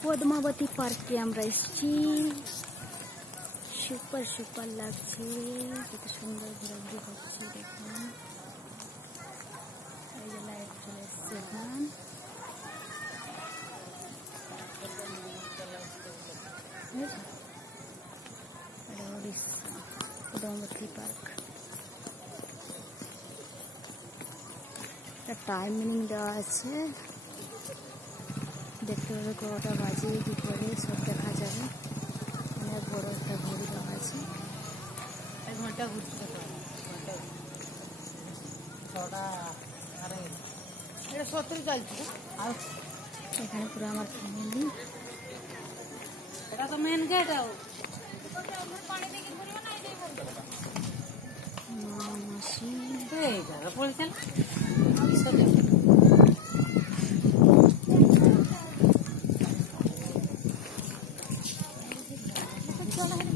पद्मावती पार्क के আমরা এসেছি সুপার সুপার লাগছে কত সুন্দর ঘোরাঘুরি হচ্ছে দেখুন এই যে লাইট চলে এসেছে এখন पद्मावती पार्क टाइमिंग দেওয়া আছে देखते হবে কটা বাজে কি করে সব দেখা যাবে অনেক বড় একটা ঘড়ি দেওয়া আছে এক ঘন্টা ঘুরতে ছটা আরে এটা 70 চলছে আর এখানে পুরো আমার ফ্যামিলি এটা তো মেন গেট আছে পানি দেখি ঘুরিও না এই বলতো মাসি এই জায়গা পড়ছেন সব चलो